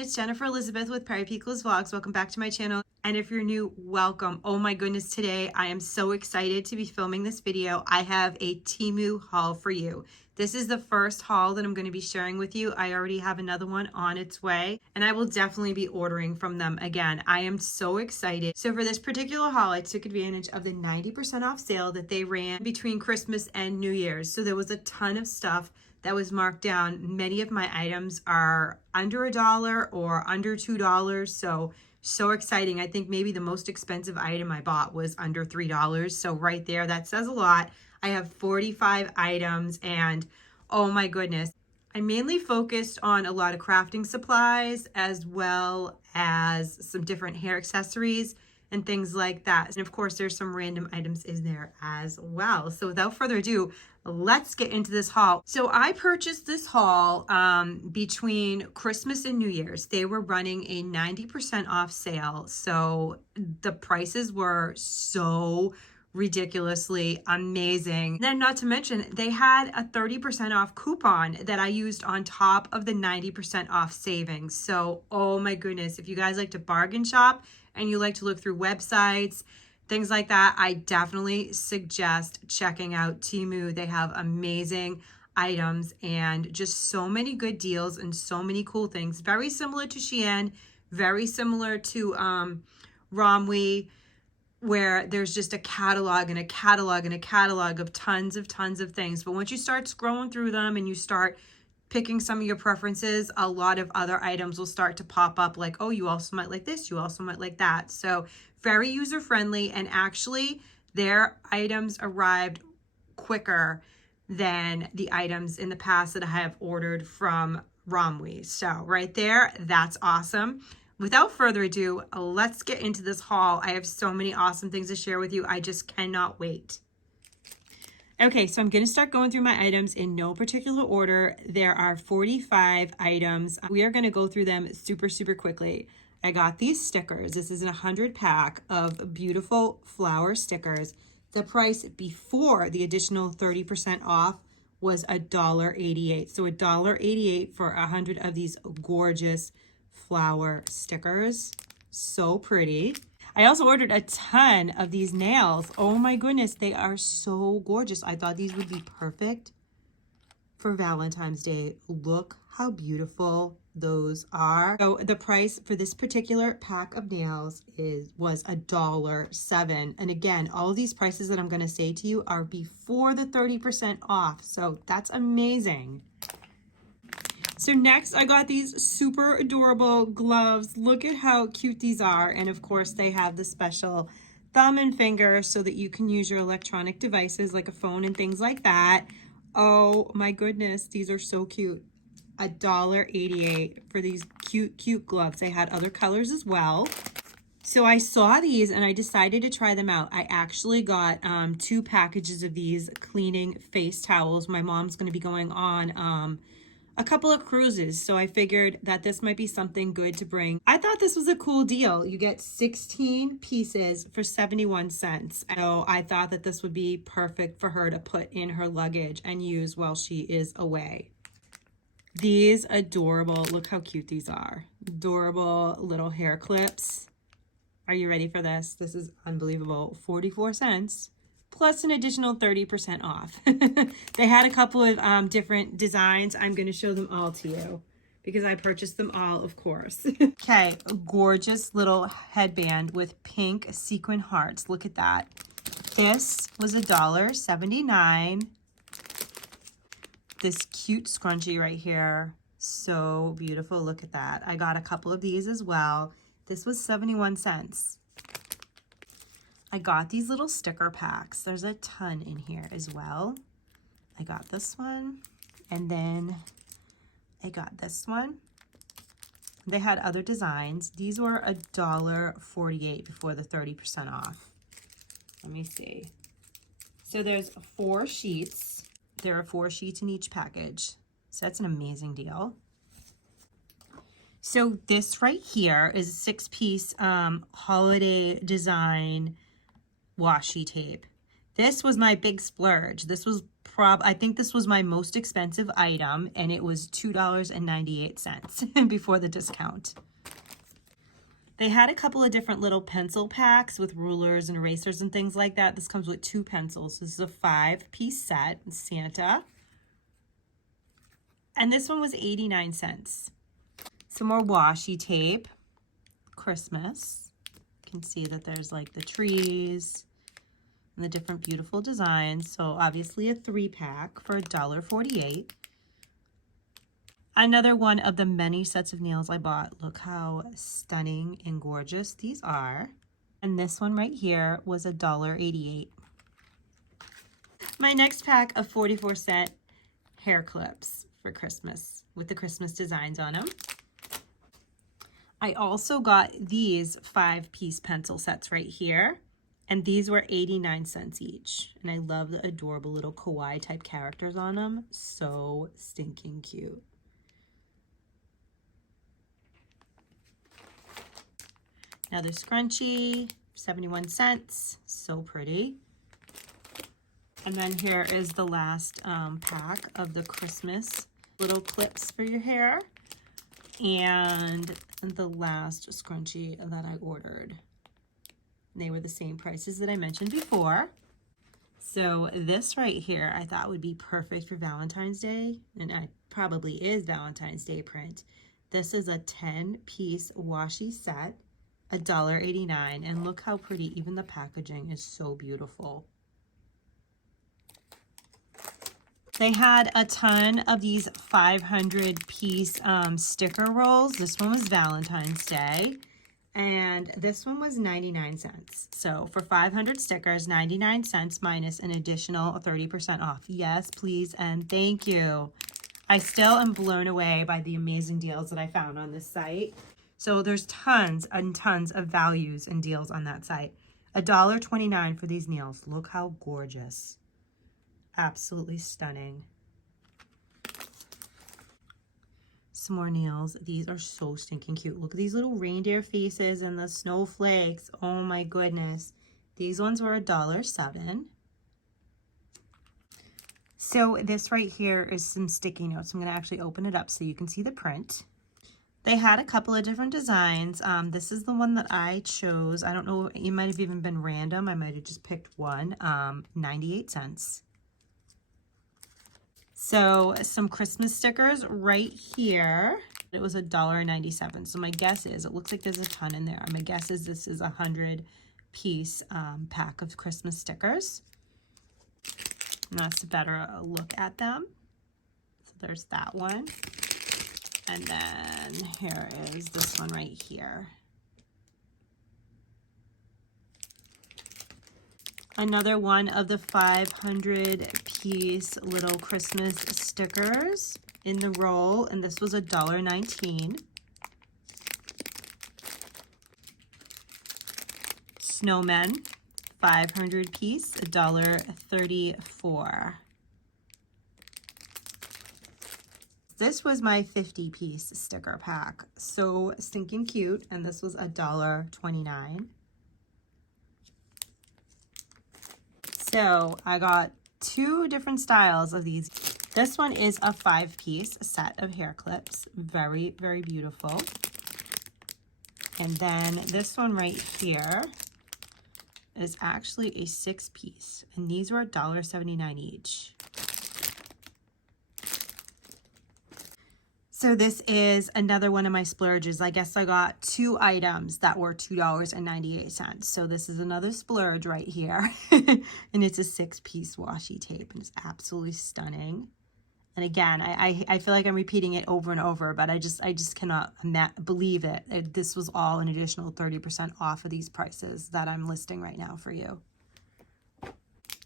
it's Jennifer Elizabeth with Perry Pickles Vlogs. Welcome back to my channel. And if you're new, welcome. Oh my goodness, today I am so excited to be filming this video. I have a Temu haul for you. This is the first haul that I'm going to be sharing with you. I already have another one on its way, and I will definitely be ordering from them again. I am so excited. So for this particular haul, I took advantage of the 90% off sale that they ran between Christmas and New Year's. So there was a ton of stuff that was marked down. Many of my items are under $1 or under $2. So exciting. I think maybe the most expensive item I bought was under $3. So right there, that says a lot. I have 45 items and oh my goodness. I mainly focused on a lot of crafting supplies as well as some different hair accessories and things like that. And of course, there's some random items in there as well. So without further ado, let's get into this haul. So I purchased this haul between Christmas and New Year's. They were running a 90% off sale. So the prices were so ridiculously amazing. Then not to mention, they had a 30% off coupon that I used on top of the 90% off savings. So, oh my goodness, if you guys like to bargain shop and you like to look through websites, things like that, I definitely suggest checking out Temu. They have amazing items and just so many good deals and so many cool things. Very similar to Shein, very similar to Romwe, where there's just a catalog and a catalog and a catalog of tons of things. But once you start scrolling through them and you start picking some of your preferences, a lot of other items will start to pop up like, oh, you also might like this, you also might like that. So very user-friendly, and actually their items arrived quicker than the items in the past that I have ordered from Romwe. So right there, that's awesome. Without further ado, let's get into this haul. I have so many awesome things to share with you. I just cannot wait. Okay, so I'm going to start going through my items in no particular order. There are 45 items. We are going to go through them super quickly. I got these stickers. This is a 100 pack of beautiful flower stickers. The price before the additional 30% off was $1.88. So $1.88 for 100 of these gorgeous flower stickers. So pretty. I also ordered a ton of these nails. Oh my goodness, they are so gorgeous. I thought these would be perfect for Valentine's Day. Look how beautiful those are. So the price for this particular pack of nails was $1.07. And again, all of these prices that I'm going to say to you are before the 30% off. So that's amazing. So next I got these super adorable gloves. Look at how cute these are. And of course they have the special thumb and finger so that you can use your electronic devices like a phone and things like that. Oh my goodness, these are so cute. $1.88 for these cute gloves. They had other colors as well. So I saw these and I decided to try them out. I actually got 2 packages of these cleaning face towels. My mom's going to be going on a couple of cruises, so I figured that this might be something good to bring. I thought this was a cool deal. You get 16 pieces for 71 cents. So I thought that this would be perfect for her to put in her luggage and use while she is away. These adorable, look how cute these are. Adorable little hair clips. Are you ready for this? This is unbelievable. 44 cents. Plus an additional 30% off. They had a couple of different designs. I'm going to show them all to you because I purchased them all, of course. Okay, a gorgeous little headband with pink sequin hearts. Look at that. This was $1.79. This cute scrunchie right here. So beautiful. Look at that. I got a couple of these as well. This was 71 cents. I got these little sticker packs. There's a ton in here as well. I got this one, and then I got this one. They had other designs. These were $1.48 before the 30% off. Let me see. So there's 4 sheets. There are 4 sheets in each package. So that's an amazing deal. So this right here is a 6-piece holiday design washi tape. This was my big splurge. This was I think this was my most expensive item, and it was $2.98 before the discount. They had a couple of different little pencil packs with rulers and erasers and things like that. This comes with 2 pencils. This is a 5-piece set, Santa. And this one was 89 cents. Some more washi tape, Christmas. You can see that there's like the trees and the different beautiful designs. So obviously a 3-pack for $1.48. Another one of the many sets of nails I bought. Look how stunning and gorgeous these are. And this one right here was $1.88. My next pack of 44-cent hair clips for Christmas with the Christmas designs on them. I also got these 5-piece pencil sets right here, and these were 89 cents each. And I love the adorable little kawaii type characters on them. So stinking cute. Another scrunchie, 71 cents, so pretty. And then here is the last pack of the Christmas little clips for your hair. And the last scrunchie that I ordered. They were the same prices that I mentioned before. So this right here I thought would be perfect for Valentine's Day, and it probably is Valentine's Day print. This is a 10-piece washi set, $1.89, and look how pretty. Even the packaging is so beautiful. They had a ton of these 500-piece sticker rolls. This one was Valentine's Day, and this one was 99 cents. So for 500 stickers, 99 cents minus an additional 30% off. Yes, please, and thank you. I still am blown away by the amazing deals that I found on this site. So there's tons and tons of values and deals on that site. $1.29 for these nails. Look how gorgeous. Absolutely stunning. Some more nails. These are so stinking cute. Look at these little reindeer faces and the snowflakes. Oh my goodness. These ones were $1.07. So this right here is some sticky notes. I'm going to actually open it up so you can see the print. They had a couple of different designs. This is the one that I chose. I don't know, it might have even been random. I might have just picked one. 98 cents. So some Christmas stickers right here. It was $1.97. So my guess is, it looks like there's a ton in there. My guess is this is a 100-piece pack of Christmas stickers. And that's a better look at them. So there's that one. And then here is this one right here. Another one of the 500-piece little Christmas stickers in the roll, and this was $1.19. Snowmen, 500-piece, $1.34. This was my 50-piece sticker pack. So stinking cute, and this was $1.29. So I got 2 different styles of these. This one is a 5-piece set of hair clips. Very, very beautiful. And then this one right here is actually a 6-piece, and these were $1.79 each. So this is another one of my splurges. I guess I got 2 items that were $2.98. So this is another splurge right here. And it's a 6-piece washi tape, and it's absolutely stunning. And again, I feel like I'm repeating it over and over, but I just cannot believe it. This was all an additional 30% off of these prices that I'm listing right now for you.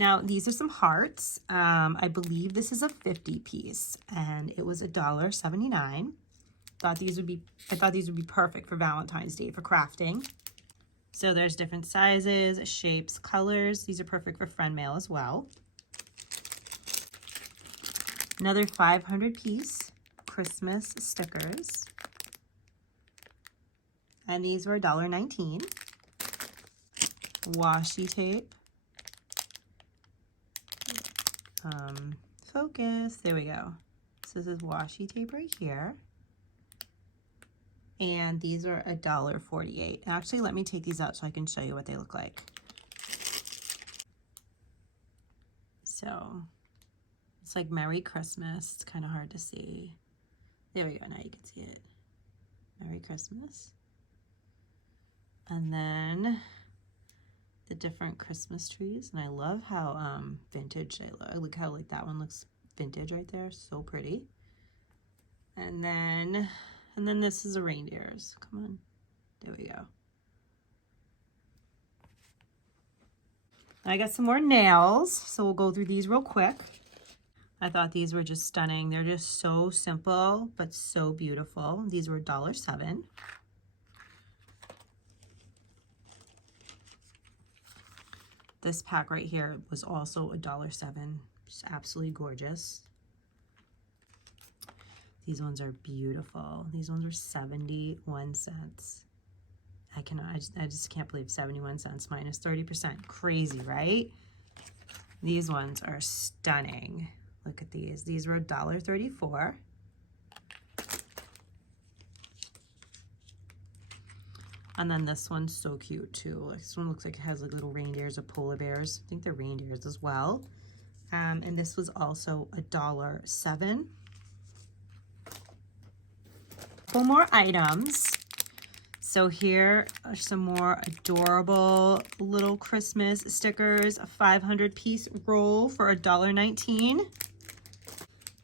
Now, these are some hearts. I believe this is a 50-piece, and it was $1.79. I thought these would be perfect for Valentine's Day for crafting. So there's different sizes, shapes, colors. These are perfect for friend mail as well. Another 500-piece Christmas stickers. And these were $1.19. Washi tape. Focus. There we go. So this is washi tape right here. And these are $1.48. Actually, let me take these out so I can show you what they look like. So it's like Merry Christmas. It's kind of hard to see. There we go. Now you can see it. Merry Christmas. And then the different Christmas trees. And I love how vintage I look how like that one looks vintage right there. So pretty. And then this is the reindeers. Come on. There we go. I got some more nails, so we'll go through these real quick. I thought these were just stunning. They're just so simple, but so beautiful. These were $1.07. This pack right here was also $1.07. Just absolutely gorgeous. These ones are beautiful. These ones are 71 cents. I just can't believe 71 cents minus 30%. Crazy, right? These ones are stunning. Look at these. These were $1.34. And then this one's so cute too. This one looks like it has like little reindeers or polar bears. I think they're reindeers as well. And this was also $1.07. Couple more items. So here are some more adorable little Christmas stickers, a 500-piece roll for $1.19.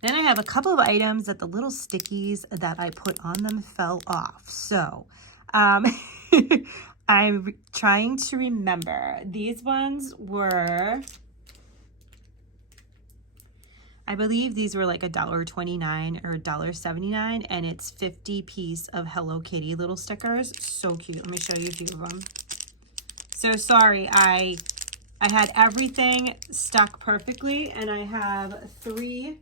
Then I have a couple of items that the little stickies that I put on them fell off. So I'm trying to remember. These ones were, I believe these were like $1.29 or $1.79, and it's 50 piece of Hello Kitty little stickers. So cute. Let me show you a few of them. So sorry, I had everything stuck perfectly, and I have 3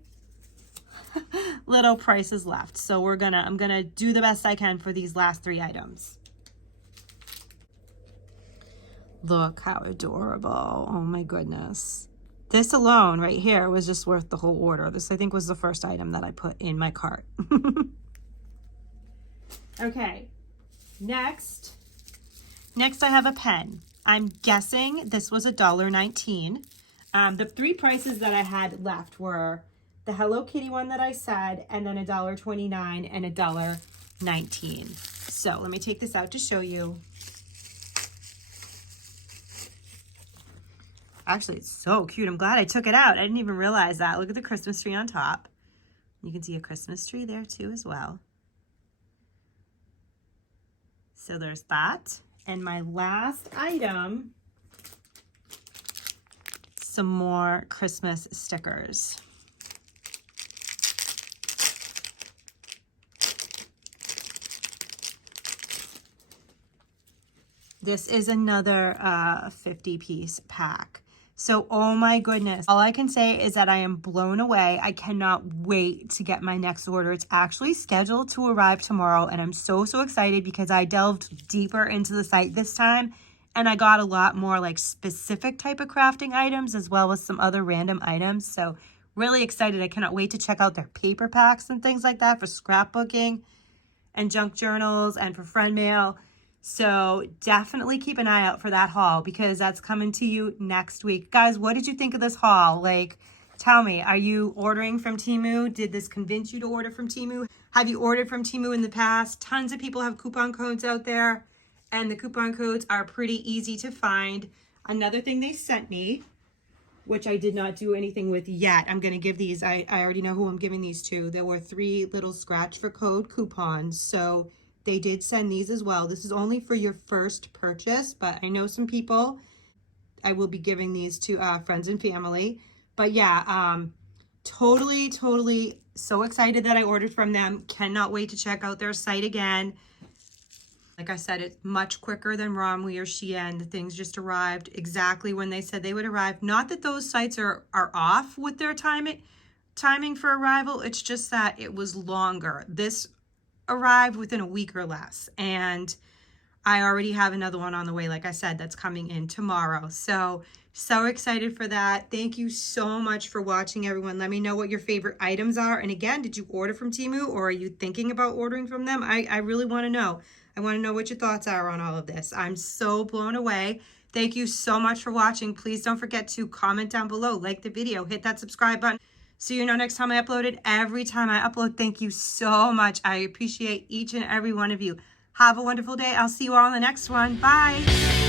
little prices left. So I'm gonna do the best I can for these last 3 items. Look how adorable. Oh my goodness. This alone right here was just worth the whole order. This, I think, was the first item that I put in my cart. Okay, next I have a pen. I'm guessing this was $1.19. The 3 prices that I had left were the Hello Kitty one that I said, and then $1.29 and $1.19. So let me take this out to show you. Actually, it's so cute. I'm glad I took it out. I didn't even realize that. Look at the Christmas tree on top. You can see a Christmas tree there too as well. So there's that. And my last item, some more Christmas stickers. This is another 50-piece pack. So, oh my goodness. All I can say is that I am blown away. I cannot wait to get my next order. It's actually scheduled to arrive tomorrow, and I'm so excited because I delved deeper into the site this time, and I got a lot more like specific type of crafting items as well as some other random items. So really excited. I cannot wait to check out their paper packs and things like that for scrapbooking and junk journals and for friend mail. So definitely keep an eye out for that haul because that's coming to you next week. Guys, what did you think of this haul? Like, tell me, are you ordering from Temu? Did this convince you to order from Temu? Have you ordered from Temu in the past? Tons of people have coupon codes out there, and the coupon codes are pretty easy to find. Another thing they sent me, which I did not do anything with yet. I'm going to give these. I already know who I'm giving these to. There were 3 little scratch for code coupons. So they did send these as well. This is only for your first purchase, but I know some people, I will be giving these to friends and family. But yeah, totally so excited that I ordered from them. Cannot wait to check out their site again. Like I said, it's much quicker than Romwe or Shein. The things just arrived exactly when they said they would arrive. Not that those sites are off with their timing for arrival. It's just that it was longer. This arrived within a week or less, and I already have another one on the way, like I said, that's coming in tomorrow. So excited for that. Thank you so much for watching, everyone. Let me know what your favorite items are. And again, did you order from Temu, or are you thinking about ordering from them? I really want to know. I want to know what your thoughts are on all of this. I'm so blown away. Thank you so much for watching. Please don't forget to comment down below, like the video, hit that subscribe button so you know next time I upload it. Every time I upload, thank you so much. I appreciate each and every one of you. Have a wonderful day. I'll see you all in the next one. Bye.